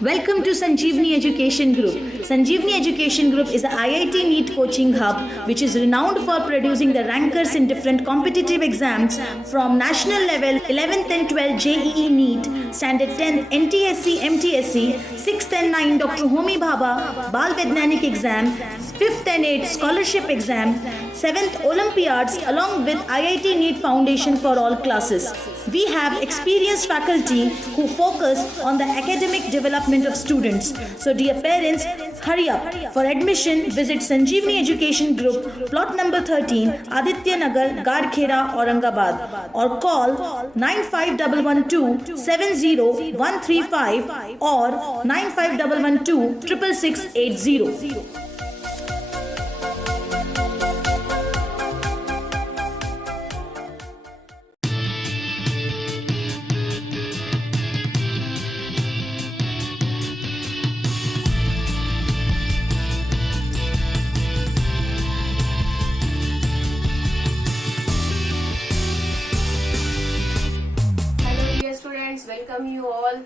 Welcome to Sanjeevani Education Group. Sanjeevani Education Group is a IIT NEET coaching hub which is renowned for producing the rankers in different competitive exams from national level 11th and 12th JEE NEET, Standard 10 NTSC MTSC, 6th and 9 Dr. Homi Bhabha Bal Vaidyanik exam, 5th and 8th scholarship exam, 7th Olympiads along with IIT NEET Foundation for all classes. We have experienced faculty who focus on the academic development of students. So dear parents, hurry up. For admission, visit Sanjeevani Education Group, plot number 13, Aditya Nagar, Gadkhera, Aurangabad, or call 95112 70135 or 95112 66680. Welcome you all.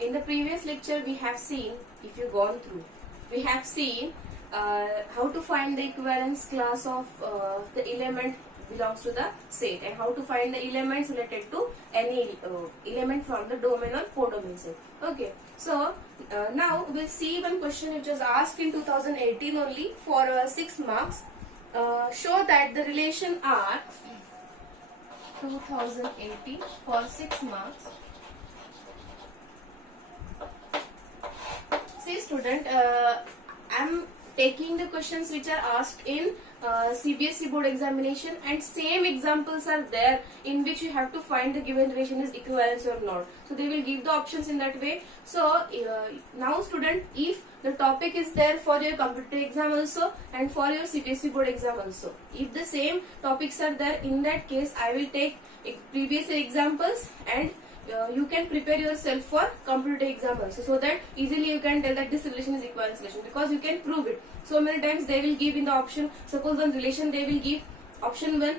In the previous lecture we have seen, if you gone through, we have seen how to find the equivalence class of the element belongs to the set and how to find the elements related to any element from the domain or codomain set. Okay, so now we'll see one question which was asked in 2018 only for 6 marks. Show that the relation R 2018 for 6 marks. See student, I am taking the questions which are asked in CBSE board examination, and same examples are there in which you have to find the given relation is equivalence or not. So they will give the options in that way. So now student, if the topic is there for your competitive exam also and for your CBSE board exam also, if the same topics are there, in that case I will take previous examples and you can prepare yourself for competitive exam also, so that easily you can tell that this relation is equivalence relation, because you can prove it. So many times they will give in the option, suppose one relation they will give option 1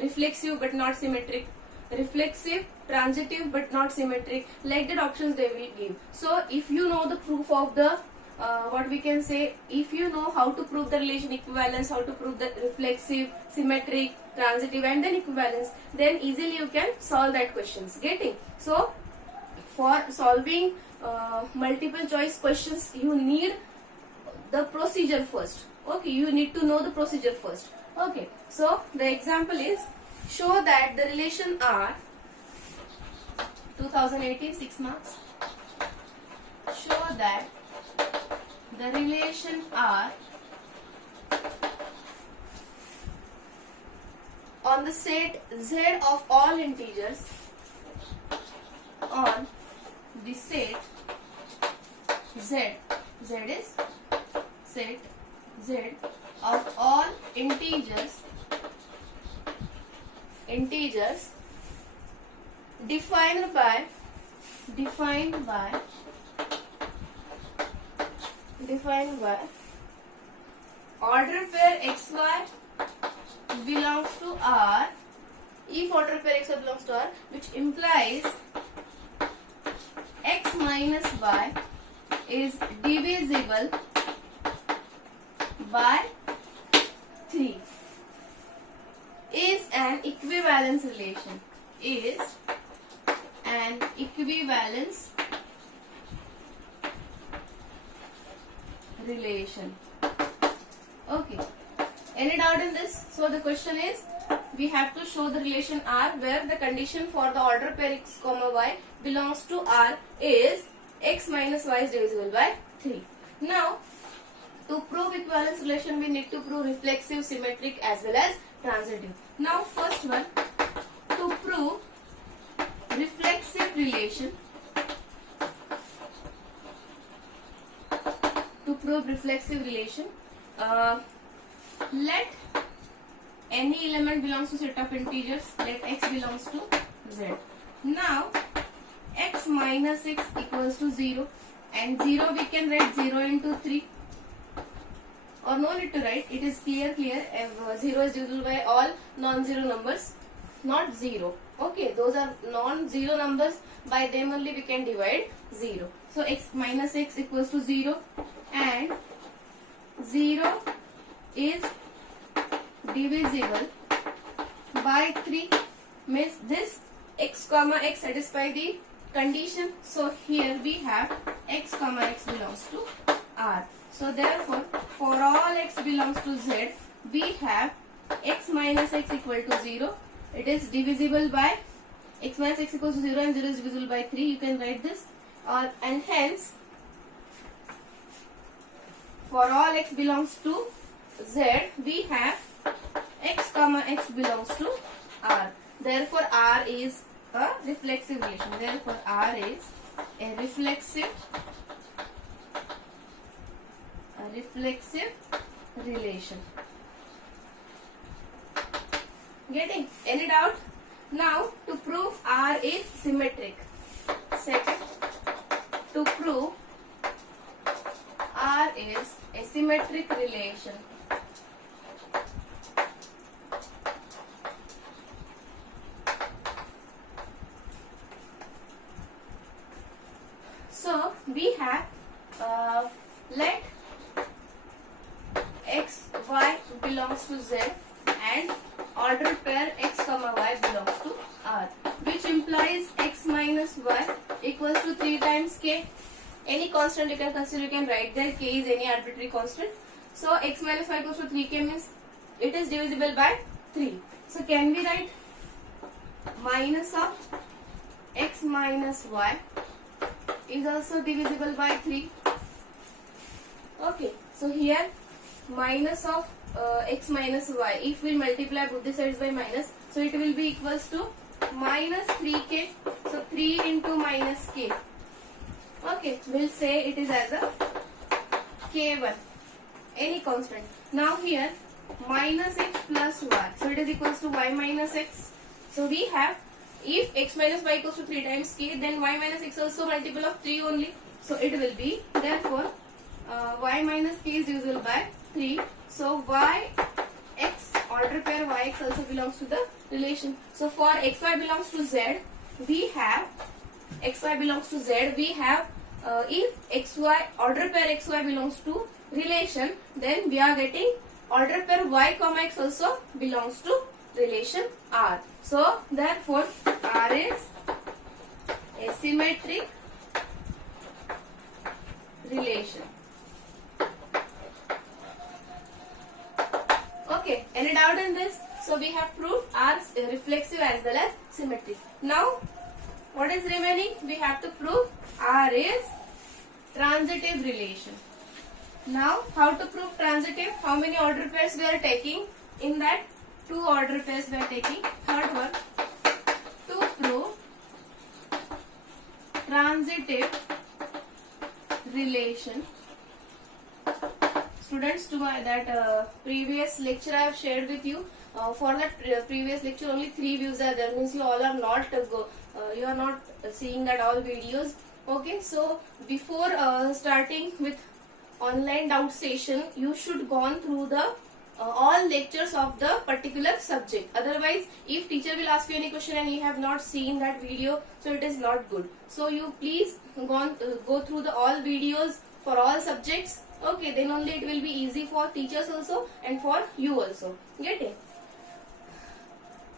reflexive but not symmetric, reflexive, transitive but not symmetric, like that options they will give. So if you know the proof of the what we can say, if you know how to prove the relation equivalence, how to prove the reflexive, symmetric, transitive and then equivalence, then easily you can solve that questions. Getting? So for solving multiple choice questions you need the procedure first. Okay, you need to know the procedure first. Okay, so the example is, show that the relation R 2018 6 marks, show that the relation R on the set Z of all integers, on the set Z, Z is set Z of all integers defined by order pair xy belongs to R, if order pair xy belongs to R, which implies x minus y is divisible by 3, is an equivalence relation, is an equivalence relation. Okay, any doubt in this? So the question is, we have to show the relation R where the condition for the order pair x comma y belongs to R is x minus y is divisible by 3. Now to prove equivalence relation we need to prove reflexive, symmetric as well as transitive. Now first one, to prove reflexive relation, let any element belongs to set of integers, let x belongs to z. Now x minus x equals to 0, and 0 we can write 0 into 3, or no need to write, it is clear. 0 is divisible by all non-zero numbers, not 0. Okay, those are non-zero numbers. By them only we can divide 0. So x minus x equals to 0, and 0 is divisible by 3, means this x comma x satisfy the condition. So here we have x comma x belongs to R. So therefore for all x belongs to Z, we have x minus x equal to 0. It is divisible by x minus x equals to 0, and 0 is divisible by 3. You can write this, and hence for all x belongs to Z, we have x comma x belongs to R. Therefore R is a reflexive relation. Therefore R is a reflexive relation. Getting any doubt? Now to prove R is symmetric. Second, to prove R is a symmetric relation. So we have let x y belongs to Z and order pair x comma y belongs to R, which implies x minus y equals to 3 times k. Any constant you can consider, you can write there. K is any arbitrary constant. So x minus y equals to 3k means it is divisible by 3. So can we write minus of x minus y is also divisible by 3. Okay, so here minus of x minus y, if we multiply both the sides by minus, so it will be equals to minus 3k. So 3 into minus k. Okay, we'll say it is as a k1, any constant. Now here minus x plus y, so it is equals to y minus x. So we have, if x minus y equals to 3 times k, then y minus x also multiple of 3 only. So it will be, therefore y minus k is divisible by 3. So y x order pair y x also belongs to the relation. So for x y belongs to Z, we have x y belongs to Z, we have if x y order pair x y belongs to relation, then we are getting order pair y comma x also belongs to relation R. So therefore R is a symmetric relation. Okay, any doubt in this? So we have proved R is reflexive as well as symmetric. Now what is remaining? We have to prove R is transitive relation. Now how to prove transitive? How many order pairs we are taking? In that 2 order pairs we are taking. Third one, to prove transitive relation. Students, to that previous lecture I have shared with you. For that previous lecture, only 3 views are there. Means you all are not you are not seeing that all videos. Okay, so before starting with online doubt session, you should gone through the all lectures of the particular subject. Otherwise, if teacher will ask you any question and you have not seen that video, so it is not good. So you please go through the all videos for all subjects. Okay, then only it will be easy for teachers also and for you also. Get it?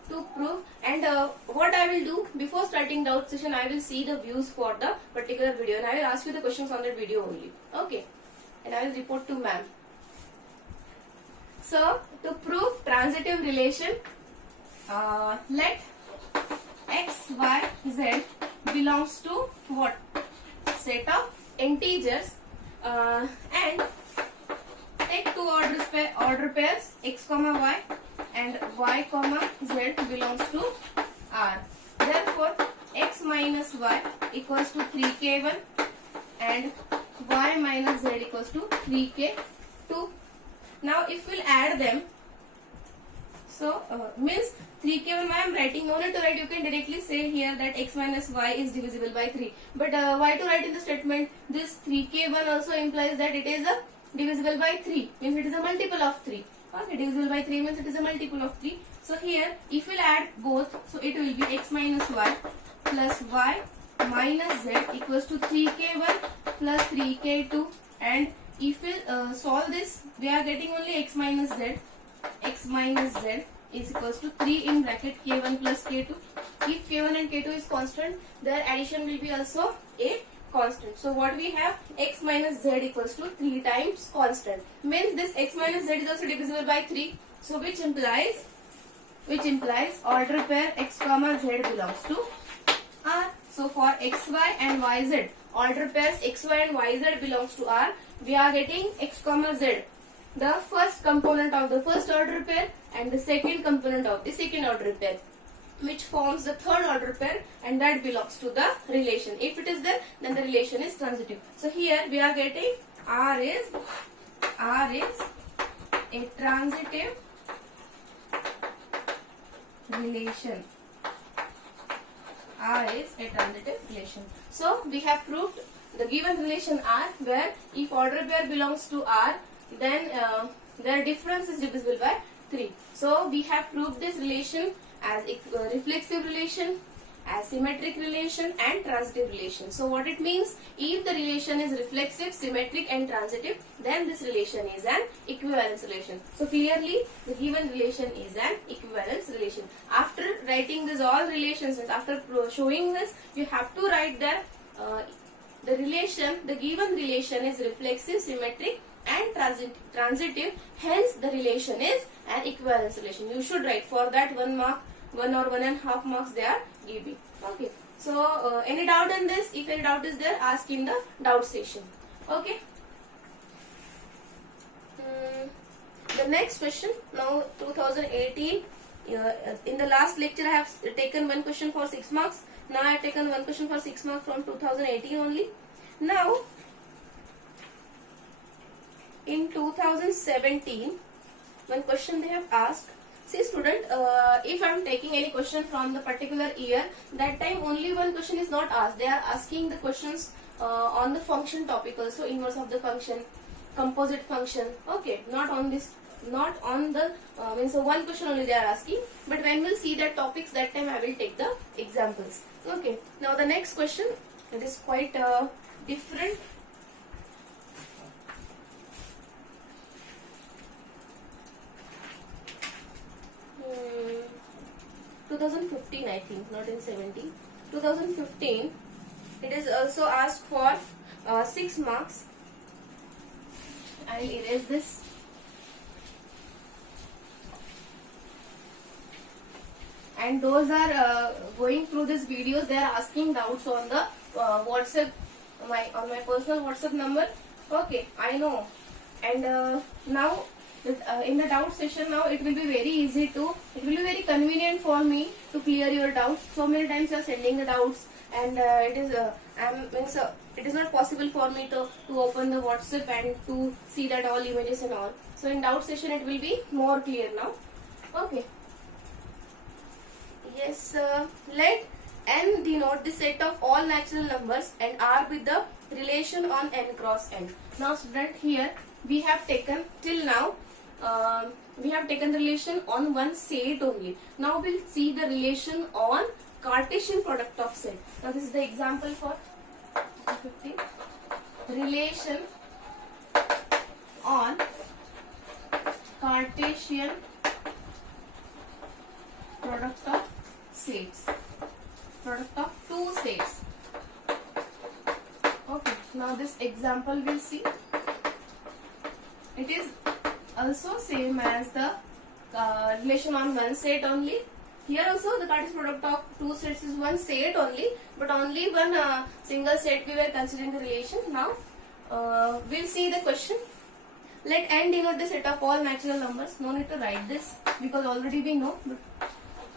To prove, and what I will do before starting doubt session, I will see the views for the particular video and I will ask you the questions on that video only. Okay, and I will report to ma'am. So to prove transitive relation, let x, y, z belongs to what? Set of integers, and take 2 order pairs x comma y and y comma z belongs to R. Therefore x minus y equals to 3k1 and y minus z equals to 3k2. Now if we'll add them, so means 3k1, why I am writing, no need to write, you can directly say here that x minus y is divisible by 3. But why to write in the statement? This 3k1 also implies that it is a divisible by 3, means it is a multiple of 3. Okay, divisible by 3 means it is a multiple of 3. So here, if we'll add both, so it will be x minus y plus y minus z equals to 3k1 plus 3k2. And if we'll solve this, we are getting only x minus z. X minus z is equals to 3 in bracket k1 plus k2. If k1 and k2 is constant, their addition will be also a constant. So what we have, x minus z equals to 3 times constant. Means this x minus z is also divisible by 3. So which implies order pair x comma z belongs to R. So for xy and yz, order pairs xy and yz belongs to R. We are getting x comma z, the first component of the first order pair and the second component of the second order pair, which forms the third order pair, and that belongs to the relation. If it is there, then the relation is transitive. So here we are getting R is a transitive relation. R is a transitive relation. So we have proved the given relation R, where if order pair belongs to R, then their difference is divisible by 3. So we have proved this relation as reflexive relation, as symmetric relation, and transitive relation. So what it means, if the relation is reflexive, symmetric, and transitive, then this relation is an equivalence relation. So clearly the given relation is an equivalence relation. After writing this all relations, and after showing this, you have to write that the given relation is reflexive, symmetric, and transitive. Hence the relation is an equivalence relation. You should write. For that 1 mark, 1 or 1.5 marks they are giving. Okay. So any doubt in this? If any doubt is there, ask in the doubt session. Okay. The next question, now 2018. In the last lecture I have taken one question for 6 marks. Now I have taken one question for 6 marks from 2018 only. Now in 2017, one question they have asked. See student, if I am taking any question from the particular year, that time only one question is not asked. They are asking the questions on the function topic also, inverse of the function, composite function. Okay, not on this, not on the means one question only they are asking. But when we'll see the topics, that time I will take the examples. Okay, now the next question, it is quite different. 2015, I think, not in 17. 2015, it is also asked for 6 marks. I will erase this. And those are going through this videos, they are asking doubts on the WhatsApp, on my personal WhatsApp number. Okay, I know. And now in the doubt session, now it will be very easy to, it will be very convenient for me to clear your doubts. So many times you are sending the doubts, and it is not possible for me to open the WhatsApp and to see that all images and all. So in doubt session it will be more clear now. Okay. Yes, let n denote the set of all natural numbers and R with the relation on n cross n. Now student, here we have taken till now, we have taken the relation on one set only. Now we'll see the relation on Cartesian product of set. Now this is the example for 15. Relation on Cartesian product of sets, product of two sets. Okay, now this example we'll see. It is also same as the relation on one set only. Here also the Cartesian product of two sets is one set only, but only one single set we were considering the relation. Now we'll see the question. Let n denote the set of all natural numbers. No need to write this because already we know. But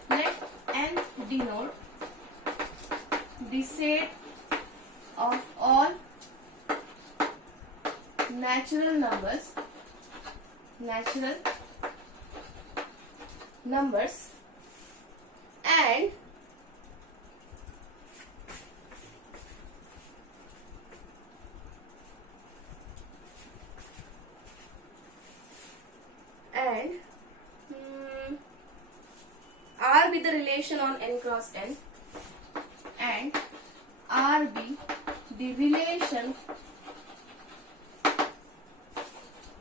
let n denote the set of all natural numbers and relation on n cross n, and RB the relation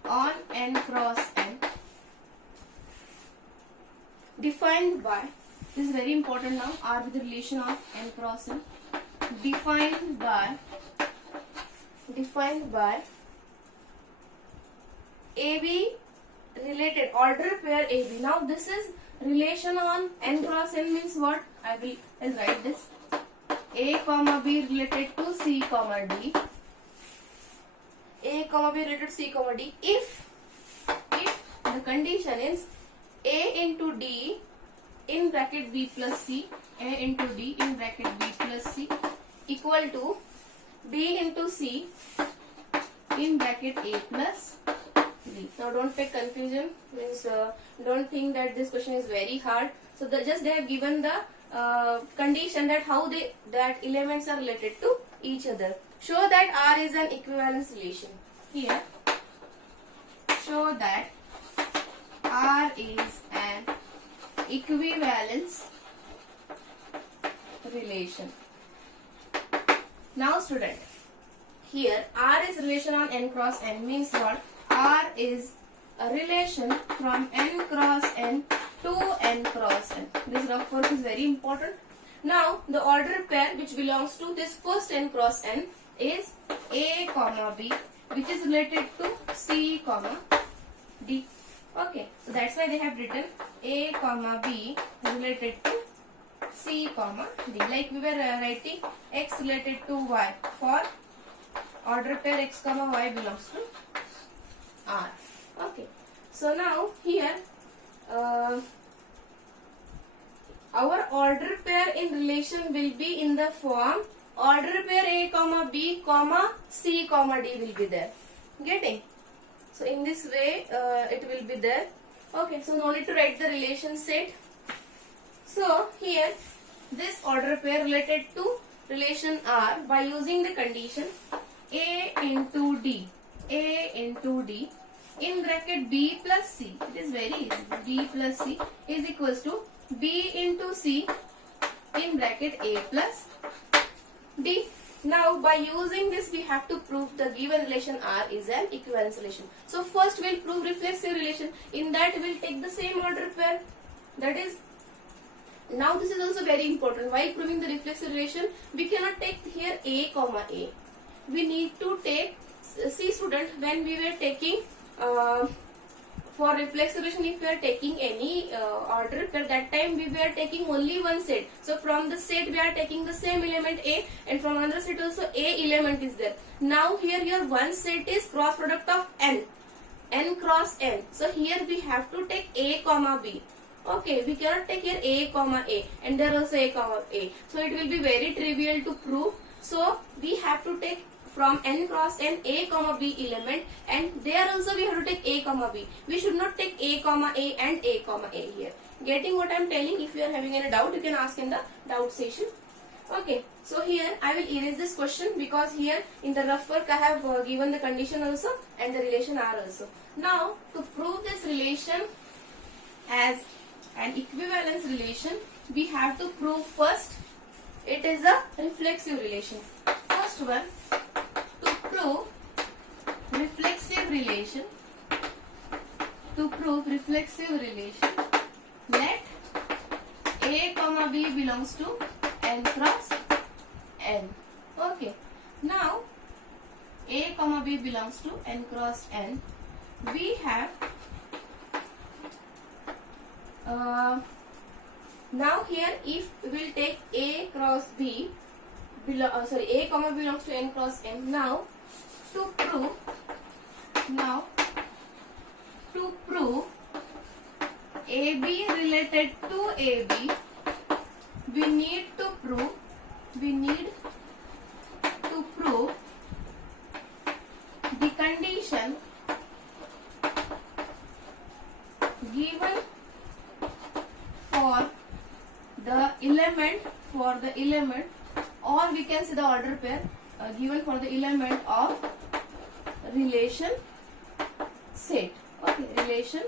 on n cross n, defined by, this is very important now, RB the relation of n cross n, defined by AB related order pair AB. Now this is relation on n cross n means what? I'll write this. A comma B related to C comma D. A comma B related to C comma D. If the condition is A into D in bracket B plus C, A into D in bracket B plus C equal to B into C in bracket A plus D. Now don't take confusion, means don't think that this question is very hard. So just they have given the condition that how that elements are related to each other. Show that R is an equivalence relation. Here, show that R is an equivalence relation. Now student, here R is relation on n cross n means what? R is a relation from n cross n to n cross n. This rough work is very important. Now the order pair which belongs to this first n cross n is A comma B, which is related to C comma D. Okay, so that's why they have written A comma B related to C comma D. Like we were writing X related to Y for order pair X comma Y belongs to R. Okay, so now here our order pair in relation will be in the form order pair A comma B comma C comma D will be there. Getting? So in this way it will be there. Okay, so no need to write the relation set. So here this order pair related to relation R by using the condition A into D in bracket B plus C. It is very easy. B plus C is equals to B into C in bracket A plus D. Now by using this we have to prove the given relation R is an equivalence relation. So first we'll prove reflexive relation. In that we'll take the same order pair. That is, now this is also very important. While proving the reflexive relation, we cannot take here A comma A. We need to take, see student, when we were taking for reflexive relation, if we are taking any order pair, that time we were taking only one set. So from the set we are taking the same element A, and from another set also A element is there. Now here your one set is cross product of n cross n. So here we have to take A comma B. Okay, we cannot take here A comma A, and there also A comma A. So it will be very trivial to prove. So we have to take from n cross n A comma B element, and there also we have to take A comma B. We should not take A comma A and A comma A here. Getting what I am telling? If you are having any doubt, you can ask in the doubt session. Okay, so here I will erase this question because here in the rough work I have given the condition also and the relation R also. Now to prove this relation as an equivalence relation, we have to prove first it is a reflexive relation. First one, to prove reflexive relation, let A comma B belongs to n cross n. Okay, now A comma B belongs to n cross n. We have now here if we will take A cross B, A comma B belongs to n cross n. Now to prove AB related to AB, we need to prove the condition given for the element, or we can say the order pair given for the element of relation set. Okay, relation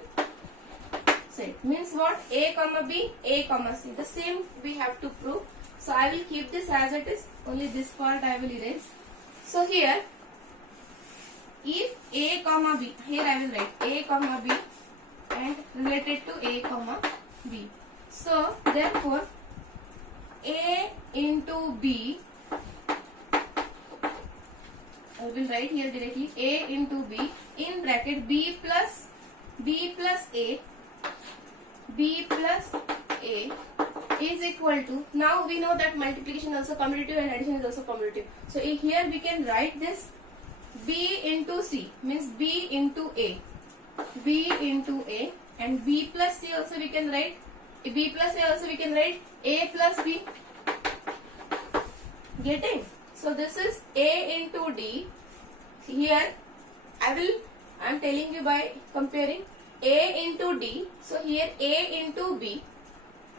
set. Means what? A comma B, A comma C. The same we have to prove. So I will keep this as it is. Only this part I will erase. So here, if A comma B, here I will write A comma B and related to A comma B. So therefore, A into B, I will write here directly A into B in bracket B plus A, B plus A is equal to, now we know that multiplication is also commutative and addition is also commutative. So here we can write this B into C, means B into A, B into A, and B plus C also we can write, B plus A also we can write A plus B. Getting? So this is A into D. Here I am telling you by comparing A into D. So here A into B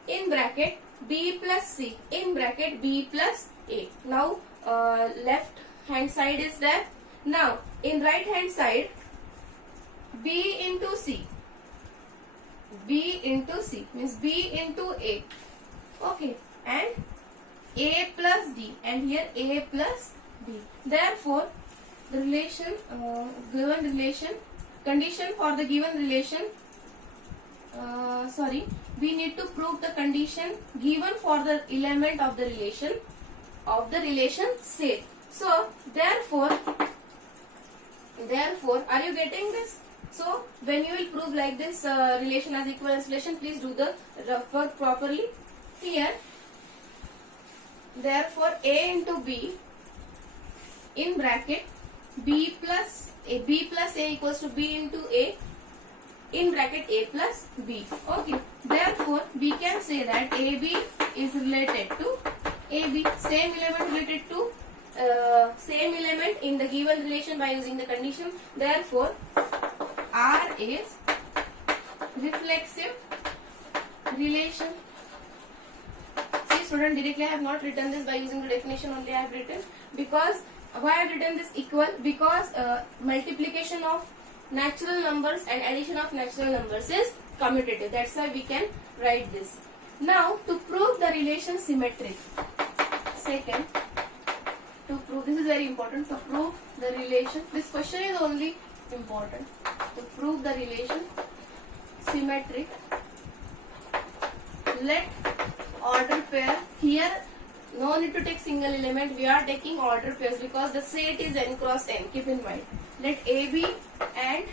in bracket B plus C in bracket B plus A. Now left hand side is there. Now in right hand side, B into C. B into C means B into A. Okay, and A plus D, and here A plus B. Therefore, the relation, given relation, condition for the given relation, we need to prove the condition given for the element of the relation set. So, therefore, are you getting this? So, when you will prove like this relation as equivalence relation, please do the rough work properly. Here, therefore, A into B in bracket B plus A equals to B into A in bracket A plus B. Okay. Therefore, we can say that AB is related to AB. Same element related to same element in the given relation by using the condition. Therefore, R is reflexive relation. See, student, directly I have not written this by using the definition only I have written. Because why I have written this equal? Because multiplication of natural numbers and addition of natural numbers is commutative. That's why we can write this. Now, to prove the relation symmetric. Second, to prove, this is very important, to prove the relation, this question is only important. To prove the relation symmetric, let order pair, here no need to take single element, we are taking order pairs because the set is n cross n, keep in mind. Let AB and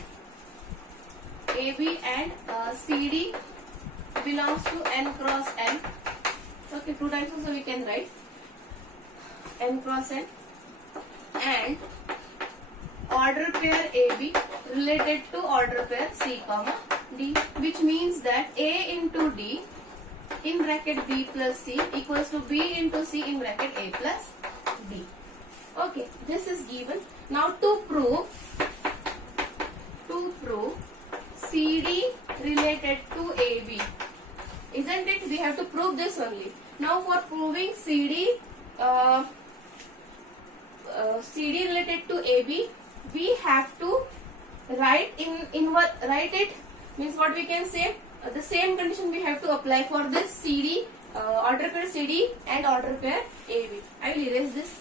CD belongs to n cross n. Okay, two times also we can write n cross n, and order pair AB related to order pair C comma D, which means that A into D in bracket B plus C equals to B into C in bracket A plus D. Okay, this is given. Now to prove CD related to AB, isn't it? We have to prove this only. Now for proving CD related to AB, we have to write it, means what we can say, the same condition we have to apply for this CD, order pair CD and order pair AB. I will erase this.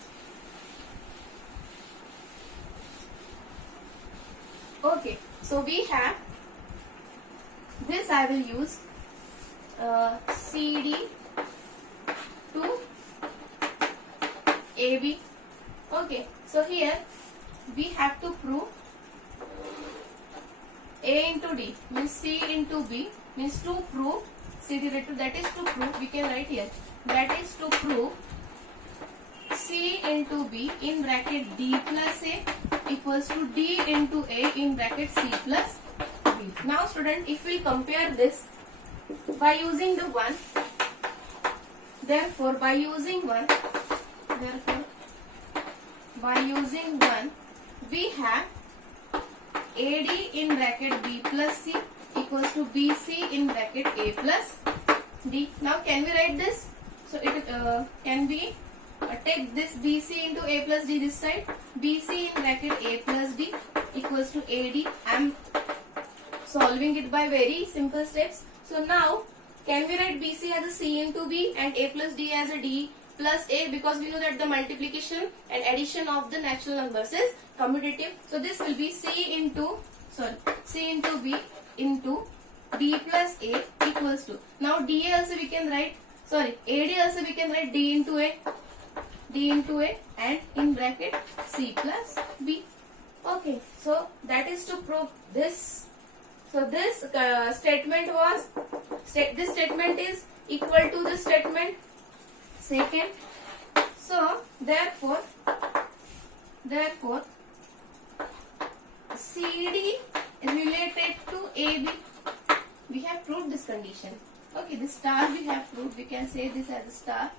Okay, so we have this, I will use CD to AB. Okay, so here we have to prove A into D means C into B, means to prove CD related to, that is to prove, we can write here, that is to prove C into B in bracket D plus A equals to D into A in bracket C plus B. Now student, if we compare this by using the 1, therefore by using 1, we have AD in bracket B plus C equals to BC in bracket A plus D. Now can we write this? So it can be take this BC into A plus D this side, BC in bracket A plus D equals to AD. solving it by very simple steps. So now, can we write BC as a C into B and A plus D as a D plus A, because we know that the multiplication and addition of the natural numbers is commutative. So this will be C into B into D plus A equals to, now DA also we can write, AD also we can write D into A and in bracket C plus B. Okay, so that is to prove this. So this statement is equal to the statement second. So therefore CD related to AB. We have proved this condition. Okay, this star we have proved. We can say this as a star.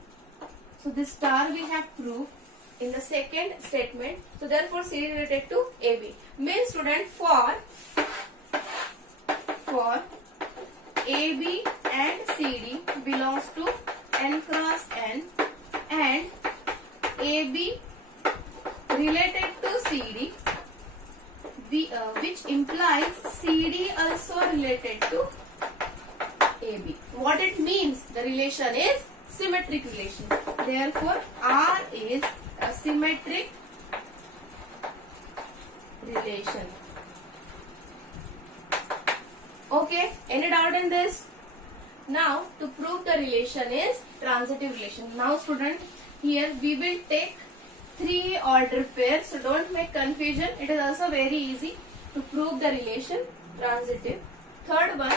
So this star we have proved in the second statement. So therefore CD related to AB. Means student, for AB and CD belongs to n cross n and AB related to CD, which implies CD also related to AB. What it means? The relation is symmetric relation. Therefore, R is a symmetric relation. Okay, any doubt in this? Now, to prove the relation is transitive relation. Now, student, here we will take 3 order pairs. So, don't make confusion. It is also very easy to prove the relation transitive. Third one,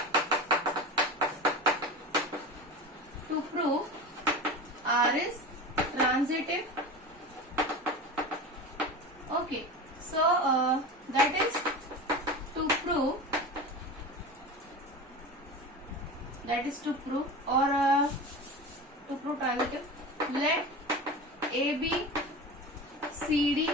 to prove R is transitive. Okay, so that is to prove. To prove transitive, let AB, CD